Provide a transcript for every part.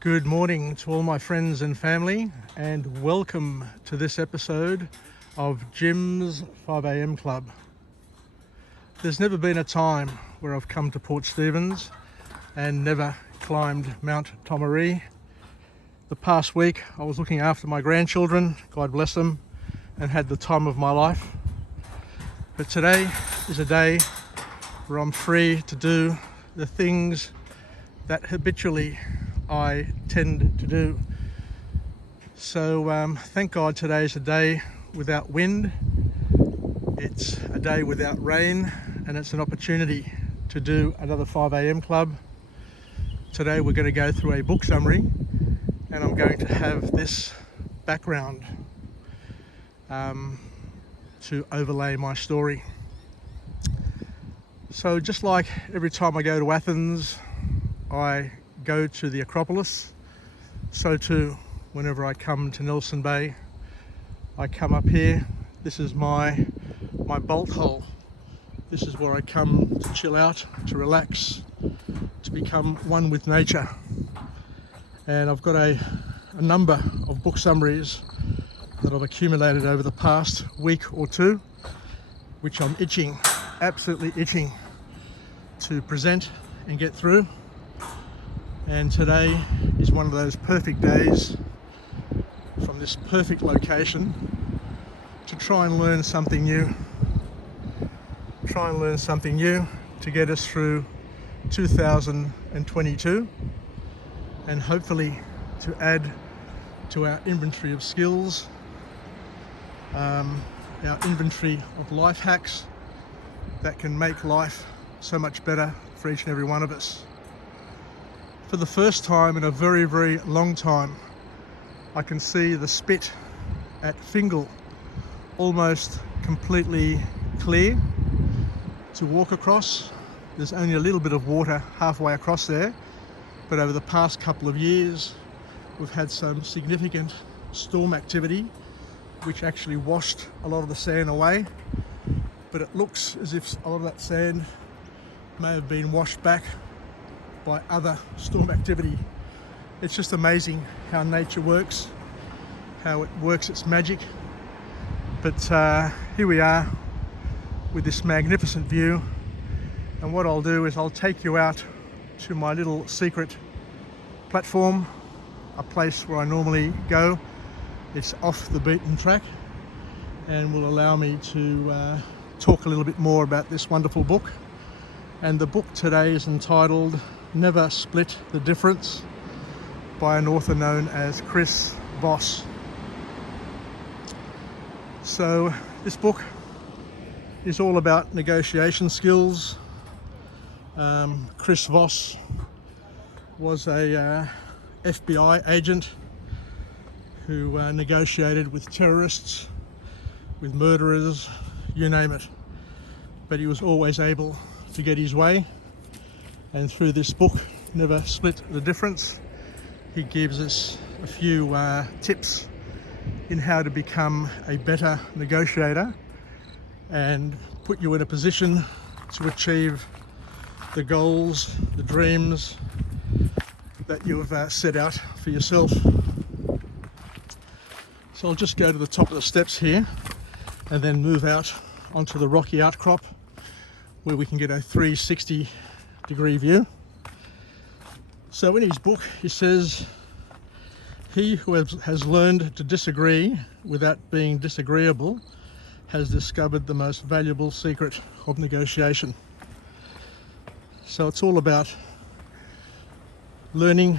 Good morning to all my friends and family, and welcome to this episode of Jim's 5am Club. There's never been a time where I've come to Port Stephens and never climbed Mount Tomaree. The past week I was looking after my grandchildren, God bless them, and had the time of my life. But today is a day where I'm free to do the things that habitually I tend to do. So thank God today is a day without wind, it's a day without rain, and it's an opportunity to do another 5am club. Today we're going to go through a book summary, and I'm going to have this background to overlay my story. So just like every time I go to Athens, I go to the Acropolis, so too whenever I come to Nelson Bay, I come up here. This is my bolt hole. This is where I come to chill out, to relax, to become one with nature. And I've got a number of book summaries that I've accumulated over the past week or two, which I'm itching, absolutely itching to present and get through. And today is one of those perfect days from this perfect location to try and learn something new. Try and learn something new to get us through 2022, and hopefully to add to our inventory of skills, our inventory of life hacks that can make life so much better for each and every one of us. For the first time in a very, very long time, I can see the spit at Fingal almost completely clear to walk across. There's only a little bit of water halfway across there, but over the past couple of years we've had some significant storm activity which actually washed a lot of the sand away, but it looks as if a lot of that sand may have been washed back by other storm activity. It's just amazing how nature works, how it works its magic. But here we are with this magnificent view, and what I'll do is I'll take you out to my little secret platform, a place where I normally go. It's off the beaten track and will allow me to talk a little bit more about this wonderful book. And the book today is entitled Never Split the Difference by an author known as Voss. So this book is all about negotiation skills. Voss was a FBI agent who negotiated with terrorists, with murderers, you name it. But he was always able to get his way. And through this book, Never Split the Difference, he gives us a few tips in how to become a better negotiator and put you in a position to achieve the goals, the dreams that you have set out for yourself. So I'll just go to the top of the steps here and then move out onto the rocky outcrop where we can get a 360-degree view. So in his book he says, he who has learned to disagree without being disagreeable has discovered the most valuable secret of negotiation. So it's all about learning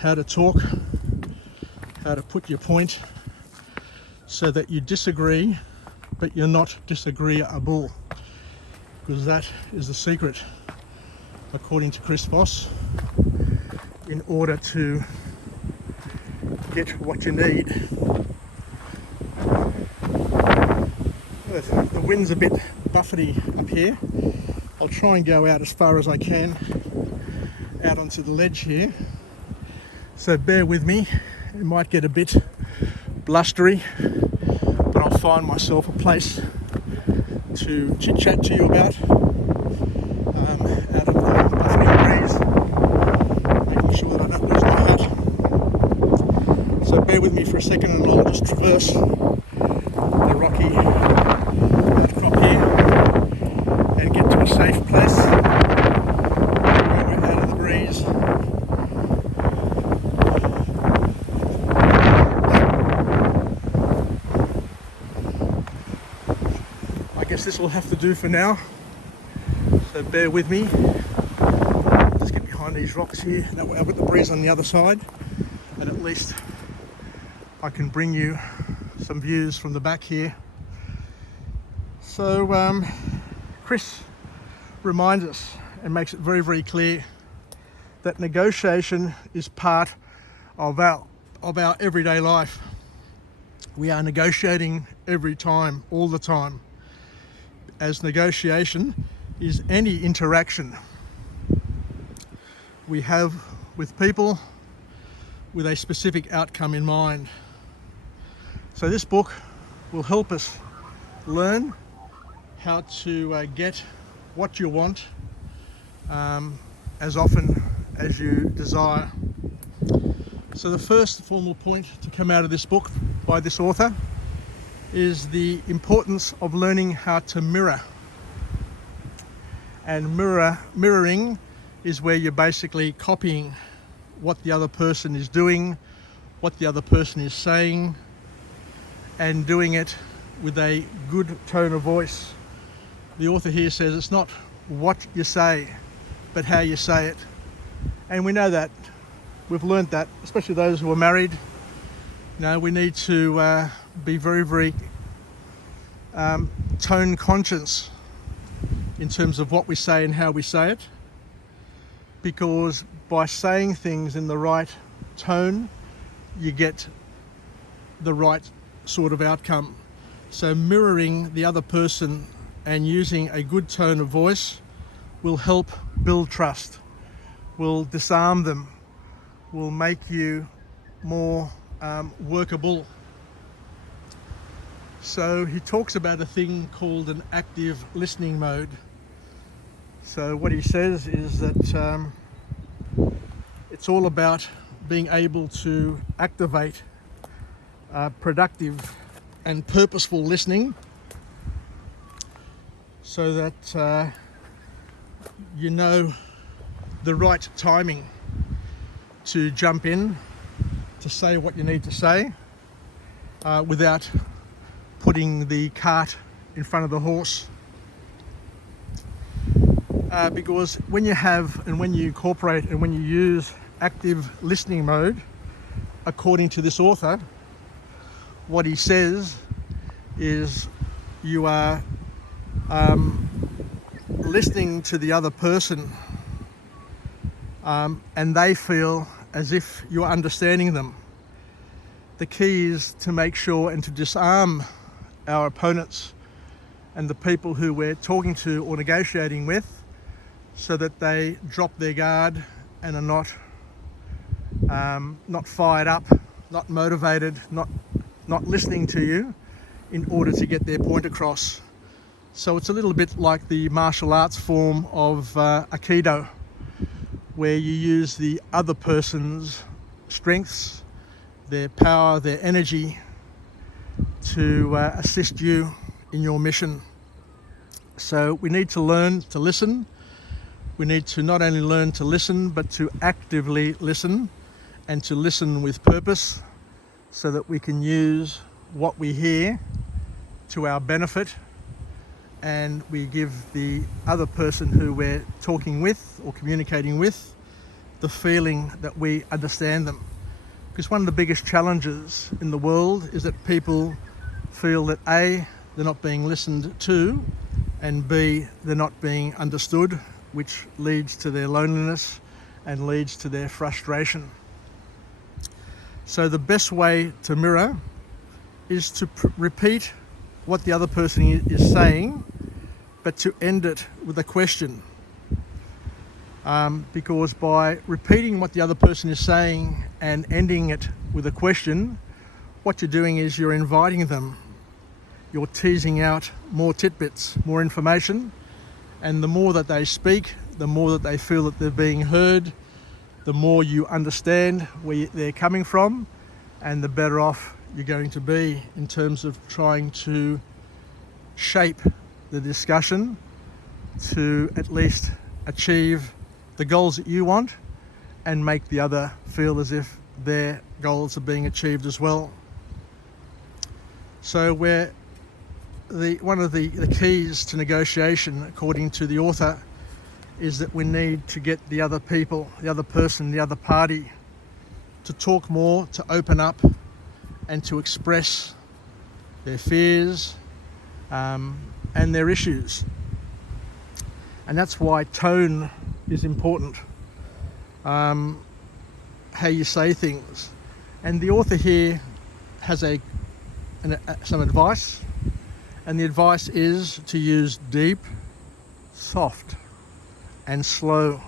how to talk, how to put your point so that you disagree but you're not disagreeable, because that is the secret, according to Voss, in order to get what you need. The wind's a bit buffety up here. I'll try and go out as far as I can out onto the ledge here, so bear with me. It might get a bit blustery, but I'll find myself a place to chit chat to you about out of the buffeting breeze, making bear with me for a second and I'll just traverse the rocky outcrop here and get to a safe place where we're out of the breeze. I guess this will have to do for now, so bear with me. Just get behind these rocks here. That way I've got the breeze on the other side, and at least I can bring you some views from the back here. So Chris reminds us and makes it very, very clear that negotiation is part of our everyday life. We are negotiating every time, all the time, as negotiation is any interaction we have with people with a specific outcome in mind. So this book will help us learn how to get what you want as often as you desire. So the first formal point to come out of this book by this author is the importance of learning how to mirror. And mirroring is where you're basically copying what the other person is doing, what the other person is saying, and doing it with a good tone of voice. The author here says it's not what you say, but how you say it. And we know that. We've learned that, especially those who are married. We need to be very, very tone conscious in terms of what we say and how we say it, because by saying things in the right tone, you get the right sort of outcome. So mirroring the other person and using a good tone of voice will help build trust, will disarm them, will make you more workable. So he talks about a thing called an active listening mode. So what he says is that it's all about being able to activate productive and purposeful listening, so that you know the right timing to jump in, to say what you need to say, without putting the cart in front of the horse. Because when you have and when you incorporate and when you use active listening mode, according to this author, what he says is you are listening to the other person, and they feel as if you're understanding them. The key is to make sure and to disarm our opponents and the people who we're talking to or negotiating with, so that they drop their guard and are not fired up, not motivated, not listening to you in order to get their point across. So it's a little bit like the martial arts form of Aikido, where you use the other person's strengths, their power, their energy to assist you in your mission. So we need to learn to listen. We need to not only learn to listen, but to actively listen, and to listen with purpose, so that we can use what we hear to our benefit, and we give the other person who we're talking with or communicating with the feeling that we understand them. Because one of the biggest challenges in the world is that people feel that A, they're not being listened to, and B, they're not being understood, which leads to their loneliness and leads to their frustration. So the best way to mirror is to repeat what the other person is saying, but to end it with a question. Because by repeating what the other person is saying and ending it with a question, what you're doing is you're inviting them. You're teasing out more tidbits, more information, and the more that they speak, the more that they feel that they're being heard, the more you understand where they're coming from, and the better off you're going to be in terms of trying to shape the discussion to at least achieve the goals that you want and make the other feel as if their goals are being achieved as well. So one of the keys to negotiation, according to the author, is that we need to get the other people, the other person, the other party to talk more, to open up and to express their fears and their issues. And that's why tone is important, how you say things. And the author here has some advice, and the advice is to use deep, soft and slow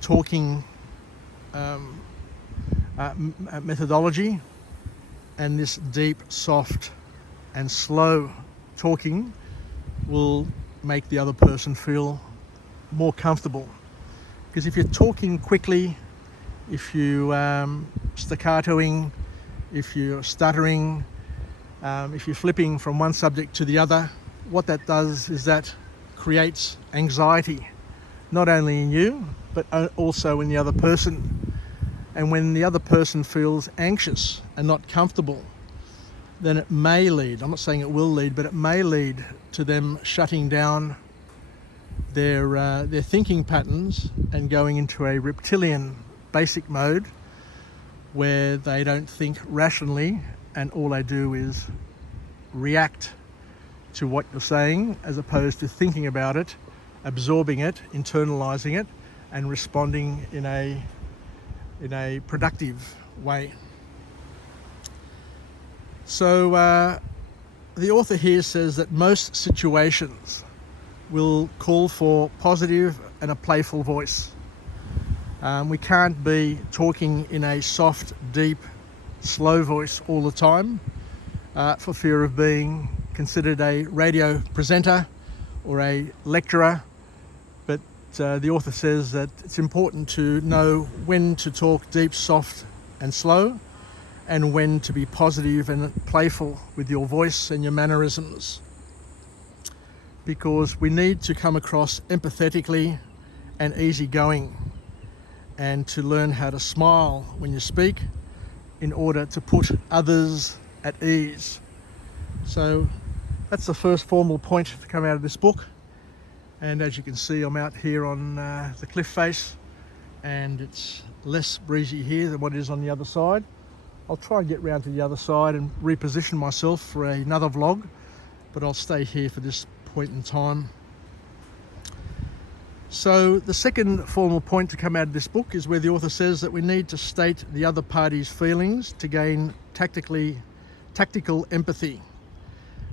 talking methodology. And this deep, soft and slow talking will make the other person feel more comfortable. Because if you're talking quickly, if you staccatoing, if you're stuttering, if you're flipping from one subject to the other, what that does is that creates anxiety, not only in you, but also in the other person. And when the other person feels anxious and not comfortable, then it may lead, I'm not saying it will lead, but it may lead to them shutting down their thinking patterns and going into a reptilian basic mode where they don't think rationally and all they do is react to what you're saying as opposed to thinking about it, absorbing it, internalizing it and responding in a productive way. So the author here says that most situations will call for positive and a playful voice. We can't be talking in a soft, deep, slow voice all the time for fear of being considered a radio presenter or a lecturer. But the author says that it's important to know when to talk deep, soft and slow, and when to be positive and playful with your voice and your mannerisms. Because we need to come across empathetically and easygoing, and to learn how to smile when you speak in order to put others at ease. So that's the first formal point to come out of this book. And as you can see, I'm out here on the cliff face, and it's less breezy here than what it is on the other side. I'll try and get round to the other side and reposition myself for another vlog, but I'll stay here for this point in time. So the second formal point to come out of this book is where the author says that we need to state the other party's feelings to gain tactical empathy.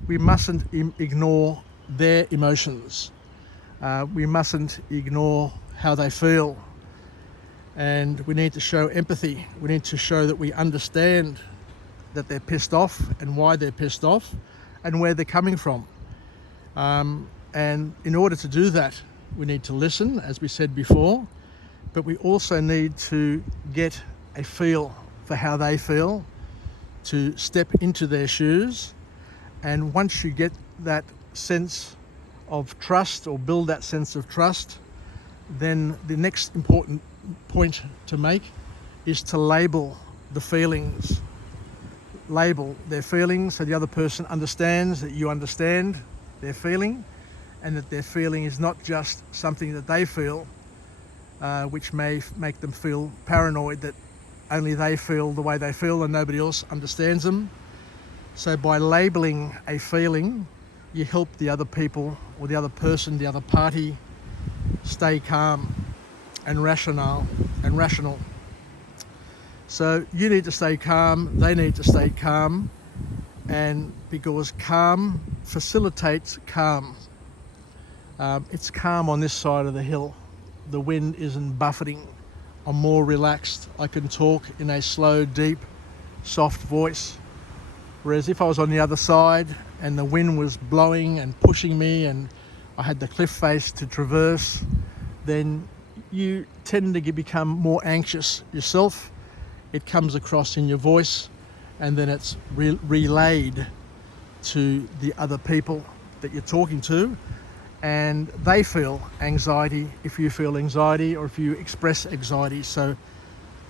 We mustn't ignore their emotions. We mustn't ignore how they feel. And we need to show empathy. We need to show that we understand that they're pissed off and why they're pissed off and where they're coming from. And in order to do that, we need to listen, as we said before, but we also need to get a feel for how they feel, to step into their shoes. And once you get that sense of trust, or build that sense of trust, then the next important point to make is to label the feelings. Label their feelings so the other person understands that you understand their feeling, and that their feeling is not just something that they feel, which may make them feel paranoid that only they feel the way they feel and nobody else understands them. So by labeling a feeling, you help the other people or the other person, the other party, stay calm and rational. So you need to stay calm, they need to stay calm, and because calm facilitates calm. It's calm on this side of the hill. The wind isn't buffeting. I'm more relaxed. I can talk in a slow, deep, soft voice. Whereas if I was on the other side and the wind was blowing and pushing me and I had the cliff face to traverse, then you tend to become more anxious yourself it comes across in your voice, and then it's relayed to the other people that you're talking to, and they feel anxiety if you feel anxiety, or if you express anxiety. So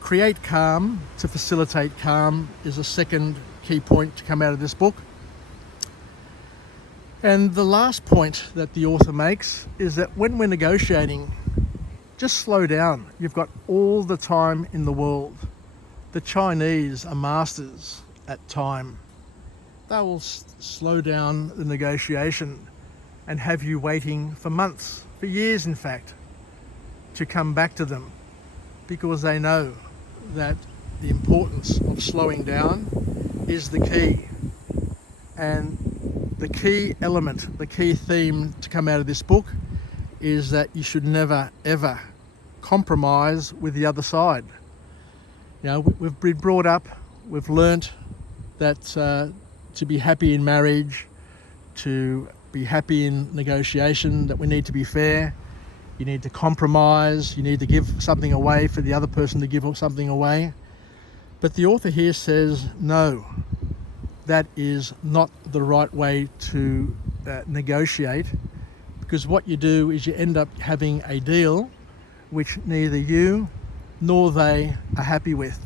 create calm to facilitate calm is a second key point to come out of this book. And the last point that the author makes is that when we're negotiating, just slow down. You've got all the time in the world. The Chinese are masters at time. They will slow down the negotiation and have you waiting for months, for years in fact, to come back to them, because they know that the importance of slowing down is the key. And the key element, the key theme to come out of this book is that you should never ever compromise with the other side. You know, we've been brought up, we've learnt that to be happy in marriage, to be happy in negotiation, that we need to be fair, you need to compromise, you need to give something away for the other person to give something away. But the author here says, no, that is not the right way to negotiate, because what you do is you end up having a deal which neither you nor they are happy with.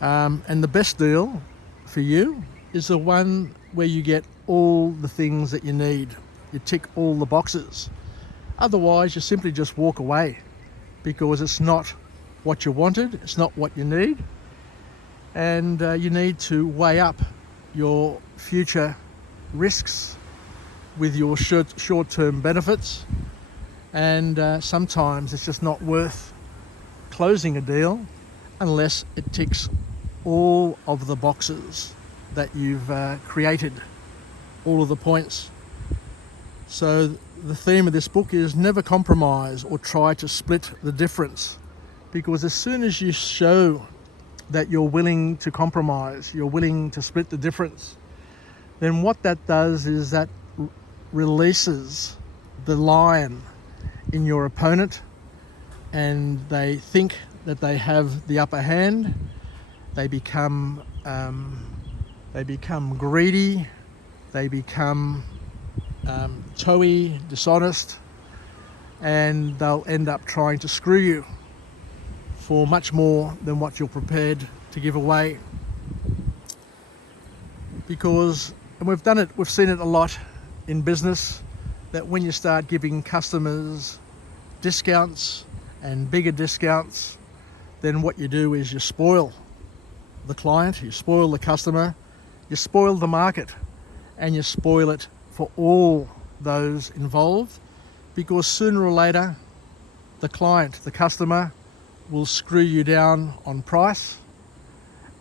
And the best deal for you is the one where you get all the things that you need. You tick all the boxes. Otherwise, you simply just walk away, because it's not what you wanted, it's not what you need. And you need to weigh up your future risks with your short-term benefits. And sometimes it's just not worth closing a deal unless it ticks all of the boxes that you've created, all of the points. So the theme of this book is never compromise or try to split the difference, because as soon as you show that you're willing to compromise, you're willing to split the difference, then what that does is that releases the lion in your opponent, and they think that they have the upper hand. They become greedy, they become toey, dishonest, and they'll end up trying to screw you for much more than what you're prepared to give away. Because, and we've seen it a lot in business, that when you start giving customers discounts and bigger discounts, then what you do is you spoil the client, you spoil the customer, you spoil the market, and you spoil it for all those involved, because sooner or later the client, the customer, will screw you down on price.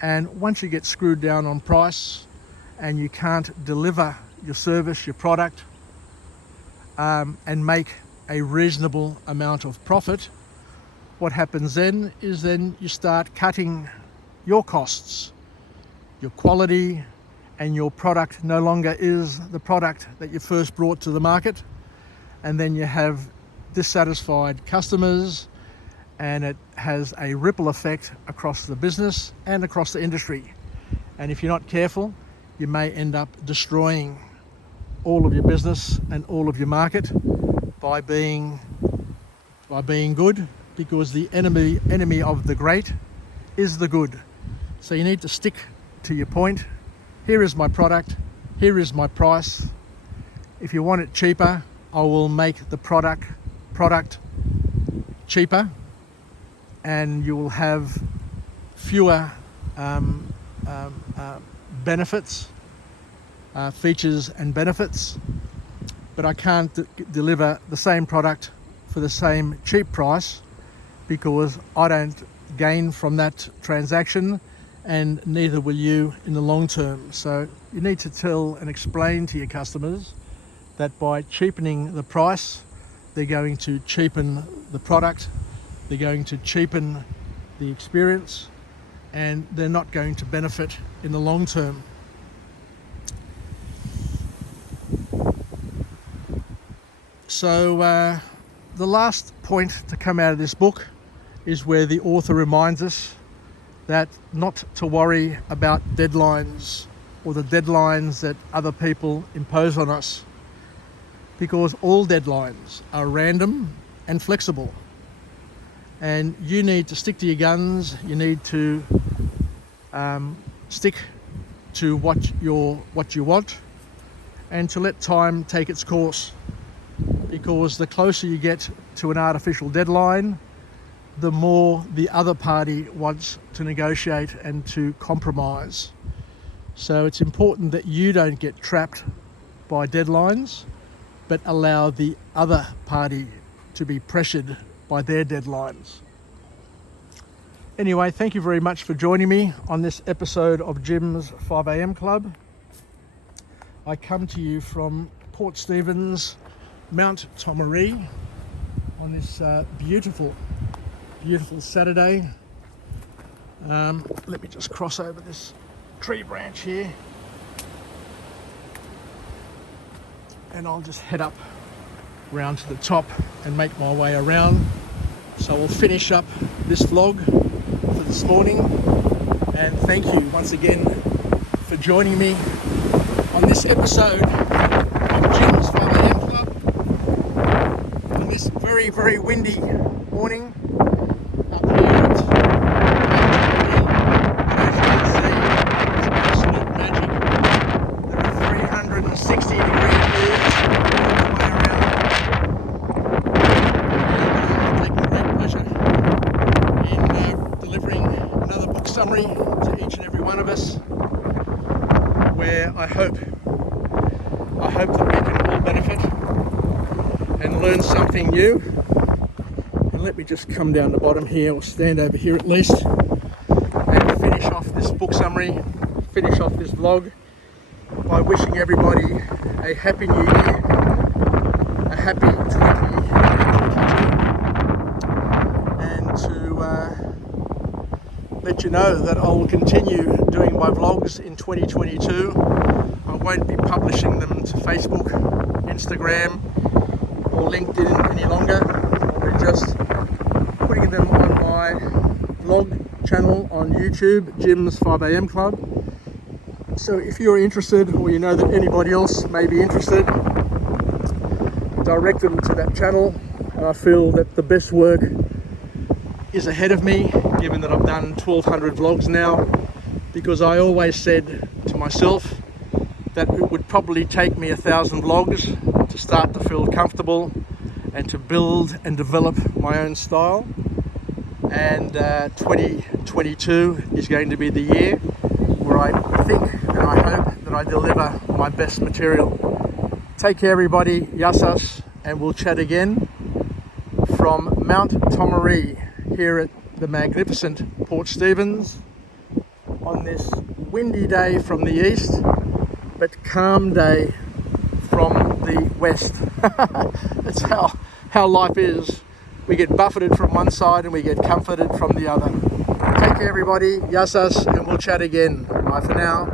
And once you get screwed down on price and you can't deliver your service, your product, and make a reasonable amount of profit, what happens then is you start cutting your costs. Your quality and your product no longer is the product that you first brought to the market, and then you have dissatisfied customers, and it has a ripple effect across the business and across the industry. And if you're not careful, you may end up destroying all of your business and all of your market by being good, because the enemy of the great is the good. So you need to stick to your point. Here is my product, here is my price. If you want it cheaper, I will make the product cheaper, and you will have fewer benefits, features and benefits, but I can't deliver the same product for the same cheap price, because I don't gain from that transaction, and neither will you in the long term. So you need to tell and explain to your customers that by cheapening the price, they're going to cheapen the product, they're going to cheapen the experience, and they're not going to benefit in the long term. So the last point to come out of this book is where the author reminds us that not to worry about deadlines or the deadlines that other people impose on us, because all deadlines are random and flexible, and you need to stick to your guns. You need to stick to what you want, and to let time take its course, because the closer you get to an artificial deadline, the more the other party wants to negotiate and to compromise. So it's important that you don't get trapped by deadlines, but allow the other party to be pressured by their deadlines. Anyway, thank you very much for joining me on this episode of Jim's 5am Club. I come to you from Port Stephens, Mount Tomaree, on this beautiful Saturday. Let me just cross over this tree branch here, and I'll just head up round to the top and make my way around. So we'll finish up this vlog for this morning, and thank you once again for joining me on this episode of Jim's 5am Club on this very, very windy morning up here at absolute magic. There are 360 degree views all the way around. And I've taken great pleasure in delivering another book summary to each and every one of us, where I hope that we can all benefit and learn something new. And let me just come down the bottom here, or stand over here at least, and finish off this book summary, finish off this vlog by wishing everybody a happy new year, a happy 2022, and to let you know that I will continue doing my vlogs in 2022. I won't be publishing them to Facebook, Instagram or LinkedIn any longer. I'll be just putting them on my vlog channel on YouTube, Jim's 5am Club. So if you're interested, or you know that anybody else may be interested, direct them to that channel. I feel that the best work is ahead of me, given that I've done 1,200 vlogs now, because I always said to myself that it would probably take me 1,000 vlogs to start to feel comfortable and to build and develop my own style. And 2022 is going to be the year where I think and I hope that I deliver my best material. Take care everybody, Yassas, and we'll chat again from Mount Tomaree here at the magnificent Port Stephens on this windy day from the east, but calm day from the west. That's how life is. We get buffeted from one side and we get comforted from the other. Take care everybody, Yassas, and we'll chat again. Bye for now.